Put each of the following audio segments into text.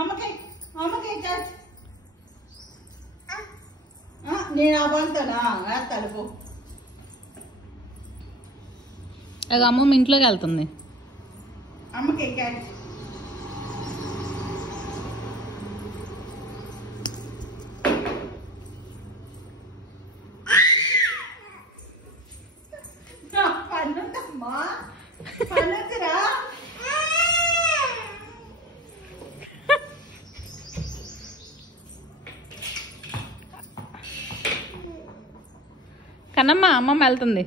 అమ్మకే అమ్మకే క్యాచ్ నేను ఆ బాగుతానా తలుపు అది అమ్మమ్మ ఇంట్లోకి వెళ్తుంది. అమ్మకే క్యాచ్ పన్నుందమ్మా పన్నురా కన్నమ్మ అమ్మమ్మ వెళ్తుంది.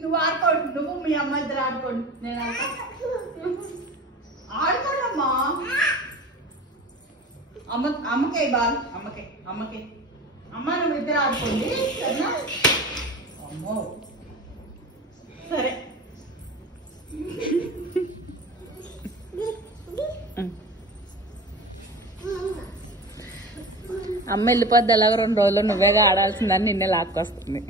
నువ్వు ఆడుకోండి, నువ్వు మీ అమ్మ ఇద్దరు ఆడుకోండి. నేను ఆడుకోండమ్మా. అమ్మకే బాల్ అమ్మకే అమ్మకే అమ్మ నువ్వు ఇద్దరు ఆడుకోండి సరేనా. అమ్మో సరే అమ్మ వెళ్ళిపోద్ది ఎలాగో 2 రోజులు నువ్వేగా ఆడాల్సిందని నిన్నే లాక్కొస్తుంది.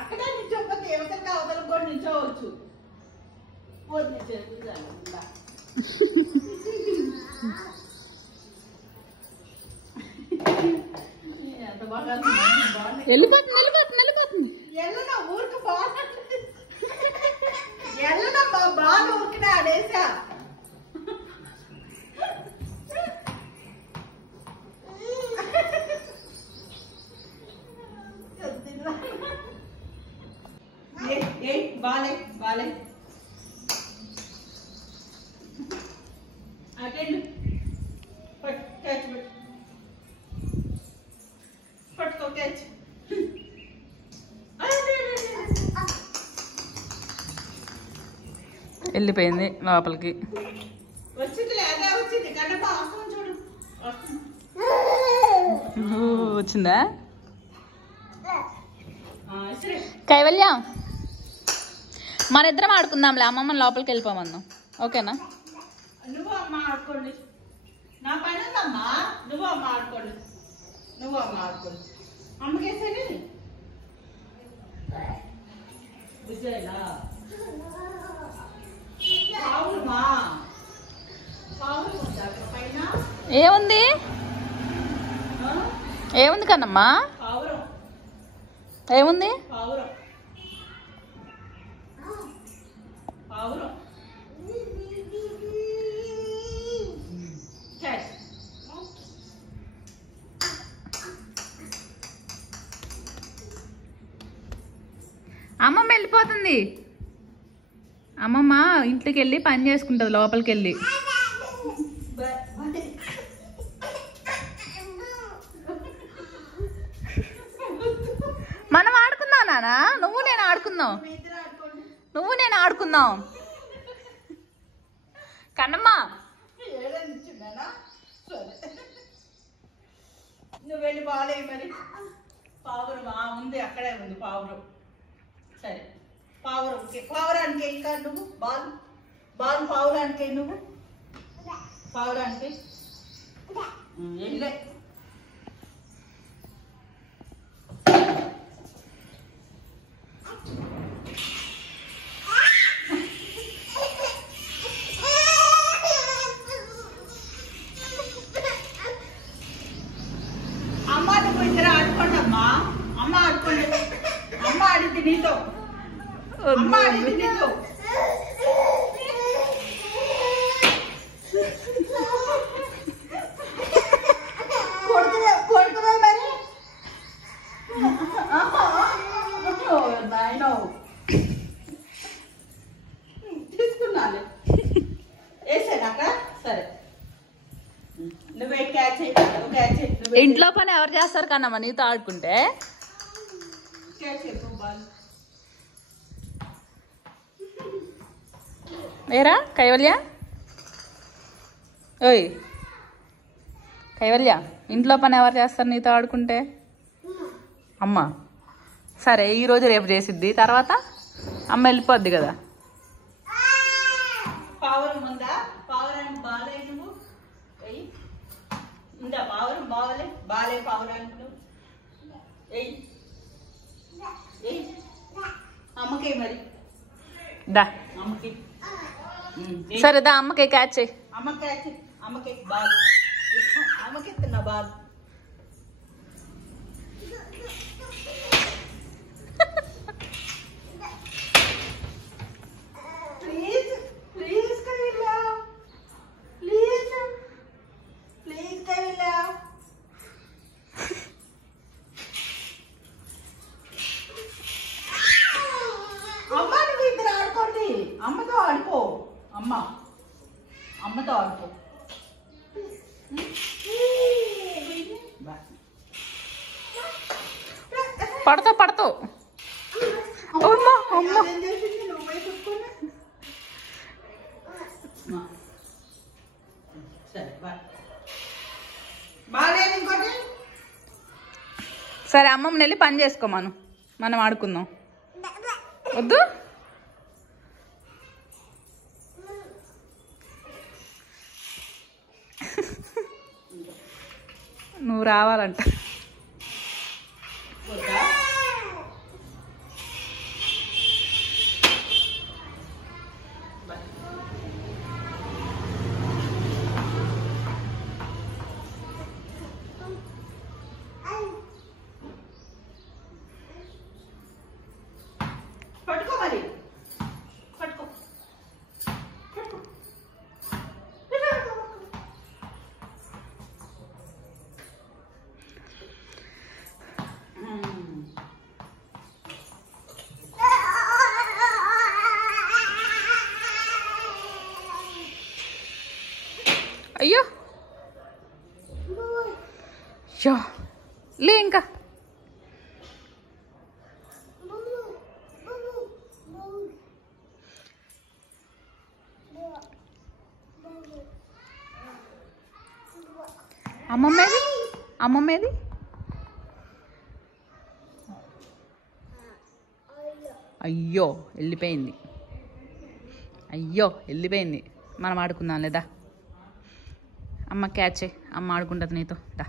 అక్కడ నిల్చోకపోతే ఎవరికైనా అవతల కూడా నిల్చోవచ్చు. వెళ్ళిపోతుంది. ఎల్లనా ఊరికి ఎల్లనమ్మా బాగా ఊరికినా ఆడేసా. బాలే బాలే అటెండ్ క్యాచ్ పట్టుకో క్యాచ్. వెళ్ళిపోయింది లోపలికి. వచ్చింది లేదా వచ్చింది కన్నప్ప వస్తుంది చూడు. వచ్చిందా కైవల్య? మన ఇద్దరం ఆడుకుందాంలే, అమ్మమ్మని లోపలికి వెళ్ళిపోమన్నాం. ఓకేనా? నువ్వు అమ్మ ఆడుకోండి. నా పని ఉందమ్మా. నువ్వు అమ్మ ఆడుకోండి. నువ్వు అమ్మ ఆడుకోండి. అమ్మకేసేది విజయలా పావులమ్మా. పావులు పైన ఏముంది ఏముంది కన్నమ్మా? పావురం ఏముంది? పావురం పావురం అమ్మమ్మ వెళ్ళిపోతుంది. అమ్మమ్మ ఇంట్లోకి వెళ్ళి పని చేసుకుంటుంది లోపలికి వెళ్ళి. మనం ఆడుకుందాం నానా, నువ్వు నేను ఆడుకుందాం. కన్నమ్మ నువ్వు వెళ్ళి బాలే మరి. పావురం ఉంది అక్కడే ఉంది పావురం. సరే పావురానికి ఇంకా నువ్వు బాల్ పావురానికి నువ్వు పావురానికి వెళ్ళే. అమ్మ నువ్వు ఇద్దరు ఆడుకోండి అమ్మా. అమ్మ ఆడుకోండి. అమ్మ ఆడింది నీతో. అమ్మ ఆడింది నీతో. కొడుకుదా మరి తీసుకున్నాను వేసాక. సరే నువ్వే క్యాచ్ అయ్యి. ఇంట్లో పని ఎవరు చేస్తారు కన్నమ్మ నీతో ఆడుకుంటే? ఏరా కైవల్య? ఓయ్ కైవల్య, ఇంట్లో పని ఎవరు చేస్తారు నీతో ఆడుకుంటే? అమ్మ. సరే ఈరోజు రేపు చేసిద్ది, తర్వాత అమ్మ వెళ్ళిపోద్ది కదా. పావురం ఉందా? పావురానికి బాలే నువ్వు బాలే పావురానికి ఏయ్ ఏయ్ అమ్మకే మరి దా అమ్మకి సరే దా అమ్మకే క్యాచ్ చేయి అమ్మకే బాల్ అమ్మకి తిన్న బాల్ ప్లీజ్ ప్లీజ్ కవిలా ప్లీజ్ ప్లీజ్ కవిలా అమ్మ నువ్వు ఇద్దరు ఆడుకోండి అమ్మతో ఆడుకో అమ్మతో ఆడుకో పడతావు అమ్మ అమ్మ ఏం చేసింది నువ్వే చూసుకుని సరే బాగాలేదు ఇంకోటి సరే అమ్మమ్మని వెళ్ళి పని చేసుకోమాను మనం ఆడుకుందాం వద్దు నువ్వు రావాలంట వద్దా పట్టుకో మరి పట్టుకో అయ్యో షో లే ఇంకా అమ్మమ్మేది అయ్యో వెళ్ళిపోయింది మనం ఆడుకుందాం లేదా అమ్మ క్యాచ్ అమ్మ ఆడుకుంటుంది నీతో దా